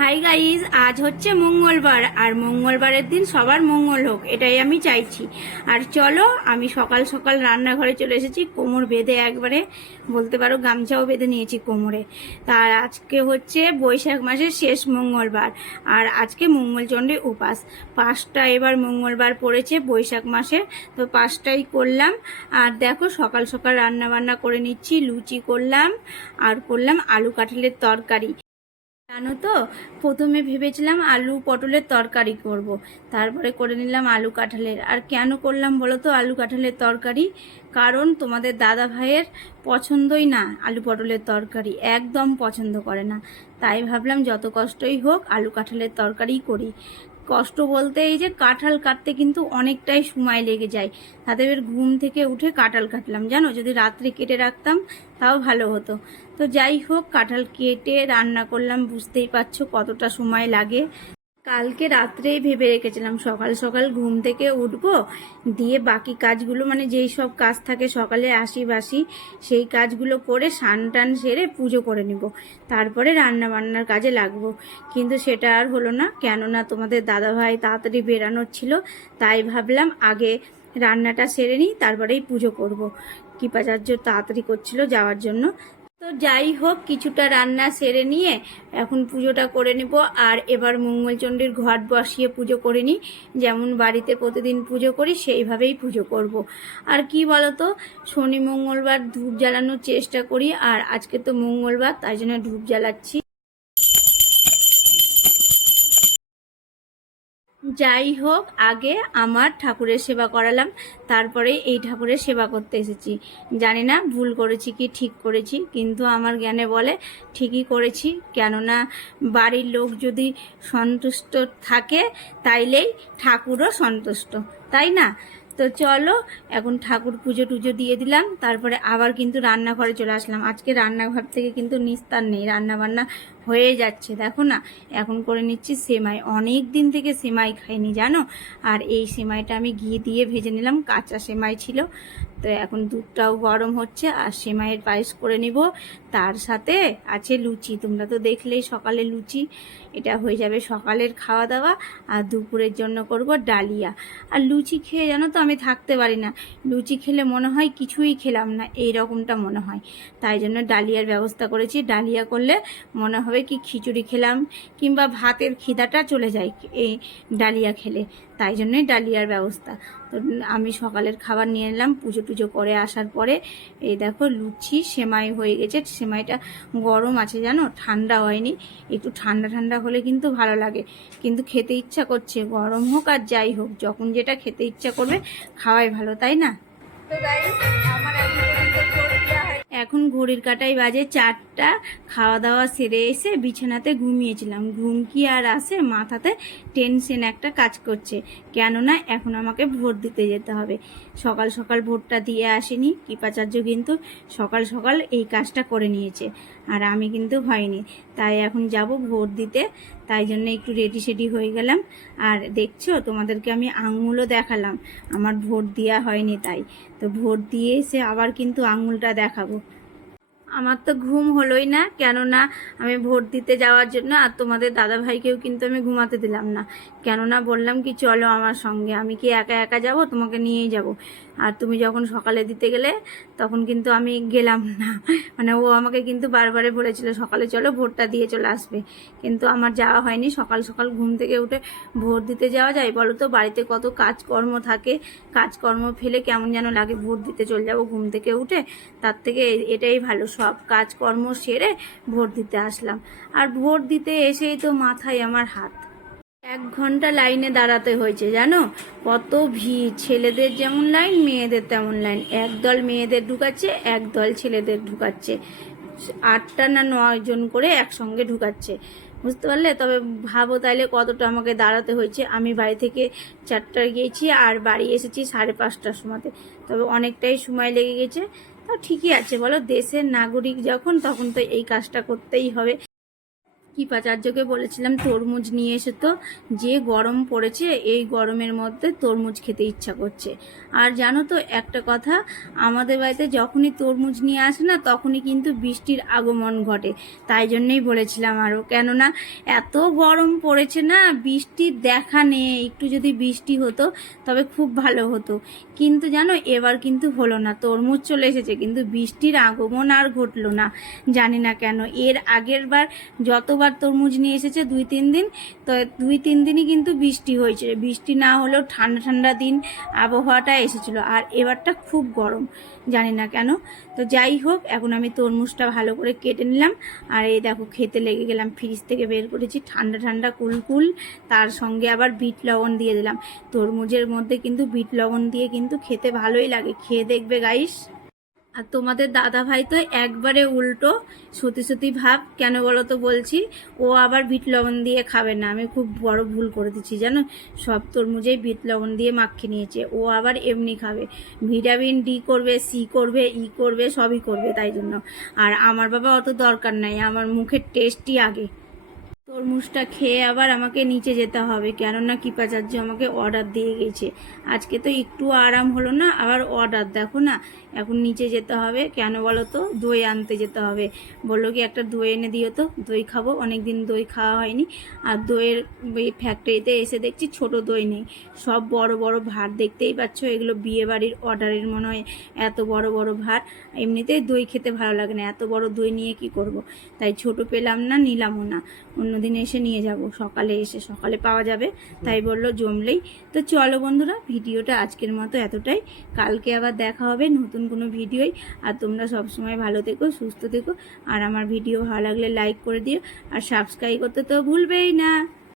Hi guys, আজ হচ্ছে মঙ্গলবার আর মঙ্গলবারের দিন সবার মঙ্গল হোক, এটাই আমি চাইছি। আর চলো, আমি সকাল সকাল রান্নাঘরে চলে এসেছি, কোমর বেঁধে একবারে বলতে পারো গামছাও বেঁধে নিয়েছি কোমরে। তার আজকে হচ্ছে বৈশাখ মাসের শেষ মঙ্গলবার আর আজকে মঙ্গলচণ্ডীর উপাস। 5টা এবার মঙ্গলবার পড়েছে বৈশাখ মাসের, তো 5টাই করলাম। আর দেখো সকাল সকাল রান্না বান্না করে নিচ্ছি, লুচি করলাম আর করলাম আলু কাঁঠালের তরকারি। জানো তো, প্রথমে ভেবেছিলাম আলু পটলের তরকারি করব, তারপরে করে নিলাম আলু কাঁঠালের। আর কেন করলাম বলো তো আলু কাঁঠালের তরকারি? কারণ তোমাদের দাদা ভাইয়ের পছন্দই না আলু পটলের তরকারি, একদম পছন্দ করে না। তাই ভাবলাম যত কষ্টই হোক আলু কাঁঠালের তরকারিই করি। কষ্ট বলতে এই যে কাঁঠাল কাটতে কিন্তু অনেকটাই সময় লেগে যায়। তাদের ঘুম থেকে উঠে কাঁঠাল কাটলাম, জানো, যদি রাত্রে কেটে রাখতাম তাও ভালো হতো। তো যাই হোক, কাঁঠাল কেটে রান্না করলাম, বুঝতেই পারছো কতটা সময় লাগে। কালকে রাত্রেই ভেবে রেখেছিলাম সকাল সকাল ঘুম থেকে উঠবো, দিয়ে বাকি কাজগুলো মানে যেই সব কাজ থাকে সকালে আসি বাসি সেই কাজগুলো করে স্নান টান সেরে পুজো করে নিব, তারপরে রান্না বান্নার কাজে লাগবো। কিন্তু সেটা আর হলো না, কেননা তোমাদের দাদাভাই তাড়াতাড়ি বেরানোর ছিল। তাই ভাবলাম আগে রান্নাটা সেরে নিই, তারপরেই পুজো করব। কৃপাচার্য তাড়াতাড়ি করছিল যাওয়ার জন্য। তো যাই হোক, কিছুটা রান্না সেরে নিয়ে এখন পুজোটা করে নেব। আর এবার মঙ্গলচণ্ডীর ঘট বসিয়ে পুজো করে নিই, যেমন বাড়িতে প্রতিদিন পুজো করি সেইভাবেই পুজো করব। আর কি বলতো, শনি মঙ্গলবার ধূপ জ্বালানোর চেষ্টা করি, আর আজকে তো মঙ্গলবার তাই জন্য ধূপ জ্বালাচ্ছি। যাই হোক, আগে আমার ঠাকুরের সেবা করালাম, তারপরে এই ঠাকুরের সেবা করতে এসেছি। জানি না ভুল করেছি কি ঠিক করেছি, কিন্তু আমার জ্ঞানে বলে ঠিকই করেছি। কেননা বাড়ির লোক যদি সন্তুষ্ট থাকে তাইলেই ঠাকুরও সন্তুষ্ট, তাই না? তো চলো, এখন ঠাকুর পুজো টুজো দিয়ে দিলাম, তারপরে আবার কিন্তু রান্নাঘরে চলে আসলাম। আজকে রান্নাঘর থেকে কিন্তু নিস্তার নেই, রান্না বান্না হয়ে যাচ্ছে। দেখো না, এখন করে নিচ্ছি সেমাই। অনেক দিন থেকে সেমাই খাইনি জানো। আর এই সেমাইটা আমি ঘি দিয়ে ভেজে নিলাম, কাঁচা সেমাই ছিল। তো এখন দুধটাও গরম হচ্ছে আর সেমাইয়ের পায়েস করে নিব। তার সাথে আছে লুচি, তোমরা তো দেখলেই সকালে লুচি। এটা হয়ে যাবে সকালের খাওয়া দাওয়া। আর দুপুরের জন্য করব ডালিয়া। আর লুচি খেয়ে জানো তো আমি থাকতে পারি না, লুচি খেলে মনে হয় কিছুই খেলাম না, এই রকমটা মনে হয়। তাই জন্য ডালিয়ার ব্যবস্থা করেছি। ডালিয়া করলে মনে হবে কি খিচুড়ি খেলাম, কিংবা ভাতের খিদাটা চলে যায় এই ডালিয়া খেলে। তাই জন্যই ডালিয়ার ব্যবস্থা। তো আমি সকালের খাবার নিয়ে নিলাম পুজো টুজো করে আসার পরে। এই দেখো লুচি সেমাই হয়ে গেছে, সেমাইটা গরম আছে জানো, ঠান্ডা হয়নি। একটু ঠান্ডা ঠান্ডা হলে কিন্তু ভালো লাগে, কিন্তু খেতে ইচ্ছা করছে। গরম হোক আর যাই হোক, যখন যেটা খেতে ইচ্ছা করবে খাওয়াই ভালো, তাই না? তো গাইস, আমার এখন ঘড়ির কাঁটায় বাজে 4টা। খাওয়া দাওয়া সেরে এসে বিছানাতে ঘুমিয়েছিলাম। ঘুম কি আর আসে, মাথাতে টেনশন একটা কাজ করছে। কেননা এখন আমাকে ভোট দিতে যেতে হবে। সকাল সকাল ভোটটা দিয়ে আসেনি, কৃপাচার্য কিন্তু সকাল সকাল এই কাজটা করে নিয়েছে, আর আমি কিন্তু হয়নি। তাই এখন যাব ভোট দিতে, তাই জন্য একটু রেডি সেডি হয়ে গেলাম। আর দেখছো, তোমাদেরকে আমি আঙুলও দেখালাম, আমার ভোট দেওয়া হয়নি তাই। তো ভোট দিয়ে এসে আবার কিন্তু আঙুলটা দেখাবো। আমার তো ঘুম হলোই না, কেননা আমি ভোট দিতে যাওয়ার জন্য। আর তোমাদের দাদা ভাইকেও কিন্তু আমি ঘুমাতে দিলাম না, কেননা বললাম কি চলো আমার সঙ্গে, আমি কি একা একা যাব, তোমাকে নিয়েই যাব। আর তুমি যখন সকালে দিতে গেলে তখন কিন্তু আমি গেলাম না। মানে ও আমাকে কিন্তু বারবারে বলেছিল সকালে চলো ভোটটা দিয়ে চলে আসবে, কিন্তু আমার যাওয়া হয়নি। সকাল সকাল ঘুম থেকে উঠে ভোট দিতে যাওয়া যায় বলো তো? বাড়িতে কত কাজকর্ম থাকে, কাজকর্ম ফেলে কেমন যেন লাগে ভোট দিতে চলে যাবো ঘুম থেকে উঠে। তার থেকে এটাই ভালো, সব কাজকর্ম সেরে ভোট দিতে আসলাম। আর ভোট দিতে এসেই তো মাথায় আমার হাত। 1 ঘন্টা লাইনে দাঁড়াতে হয়েছে জানো, কত ভিড়। ছেলেদের যেমন লাইন, মেয়েদের তেমন লাইন। একদল মেয়েদের ঢুকাচ্ছে, একদল ছেলেদের ঢুকাচ্ছে। 8টা না 9 জন করে একসঙ্গে ঢুকাচ্ছে, বুঝতে পারলে? তবে ভাবো তাইলে কতটা আমাকে দাঁড়াতে হয়েছে। আমি বাড়ি থেকে 4টায় গিয়েছি আর বাড়ি এসেছি 5:30টার সময়তে, তবে অনেকটাই সময় লেগে গেছে। তো ঠিকই আছে বলো, দেশের নাগরিক যখন, তখন তো এই কাজটা করতেই হবে। কৃপাচার্যকে বলেছিলাম তরমুজ নিয়ে এসে, তো যে গরম পড়েছে এই গরমের মধ্যে তরমুজ খেতে ইচ্ছা করছে। আর জানো তো একটা কথা, আমাদের বাড়িতে যখনই তরমুজ নিয়ে আসে না তখনই কিন্তু বৃষ্টির আগমন ঘটে। তাই জন্যই বলেছিলাম আরও, কেননা এত গরম পড়েছে না, বৃষ্টির দেখা নেই। একটু যদি বৃষ্টি হতো তবে খুব ভালো হতো, কিন্তু জানো এবার কিন্তু হলো না। তরমুজ চলে এসেছে কিন্তু বৃষ্টির আগমন আর ঘটলো না, জানি না কেন। এর আগের বার যতবার তরমুজ নিয়ে এসেছে 2-3 দিন, তো 2-3 দিনই কিন্তু বৃষ্টি হয়েছে। বৃষ্টি না হলেও ঠান্ডা ঠান্ডা দিন আবহাওয়াটা এসেছিলো। আর এবারটা খুব গরম, জানি না কেন। তো যাই হোক, এখন আমি তরমুজটা ভালো করে কেটে নিলাম। আর এই দেখো খেতে লেগে গেলাম। ফ্রিজ থেকে বের করেছি ঠান্ডা ঠান্ডা কুলকুল, তার সঙ্গে আবার বিট লবণ দিয়ে দিলাম। তরমুজের মধ্যে কিন্তু বিট লবণ দিয়ে কিন্তু খেতে ভালোই লাগে, খেয়ে দেখবে গাইস। আর তোমাদের দাদা ভাই তো একবারে উল্টো, সত্যি সত্যি ভাব, কেন বলো তো বলছি। ও আবার বিট লবণ দিয়ে খাবে না। আমি খুব বড় ভুল করে দিচ্ছি জানো, সব তরমুজেই বিট লবণ দিয়ে মাখিয়ে নিয়েছে। ও আবার এমনি খাবে, ভিটামিন ডি করবে, সি করবে, ই করবে, সবই করবে তাই জন্য। আর আমার বাবা অত দরকার নাই, আমার মুখের টেস্টই আগে। তরমুজটা খেয়ে আবার আমাকে নিচে যেতে হবে, কেননা কৃপাচার্য আমাকে অর্ডার দিয়ে গেছে। আজকে তো একটু আরাম হলো না, আবার অর্ডার দেখো না। এখন নিচে যেতে হবে, কেন বলো তো, দই আনতে যেতে হবে। বললো কি একটা দই এনে দিও তো, দই খাবো, অনেকদিন দই খাওয়া হয়নি। আর দইয়ের এই ফ্যাক্টরিতে এসে দেখছি ছোট দই নেই, সব বড় বড় ভাঁড়, দেখতেই পাচ্ছ এগুলো বিয়ে বাড়ির অর্ডারের মনে হয়। এত বড় বড় ভাঁড়, এমনিতেই দই খেতে ভালো লাগে না, এত বড় দই নিয়ে কি করব। তাই ছোট পেলাম না, নিলামও না। অন্যদিন এসে নিয়ে যাব, সকালে এসে, সকালে পাওয়া যাবে। তাই বললো জমলেই। তো চলো বন্ধুরা, ভিডিওটা আজকের মতো এতটাই। কালকে আবার দেখা হবে নতুন কোনো ভিডিওই। আর তোমরা সবসময় ভালো থেকো, সুস্থ থেকো। আর আমার ভিডিও ভালো লাগলে লাইক করে দিও, আর সাবস্ক্রাইব করতে তো ভুলবেই না।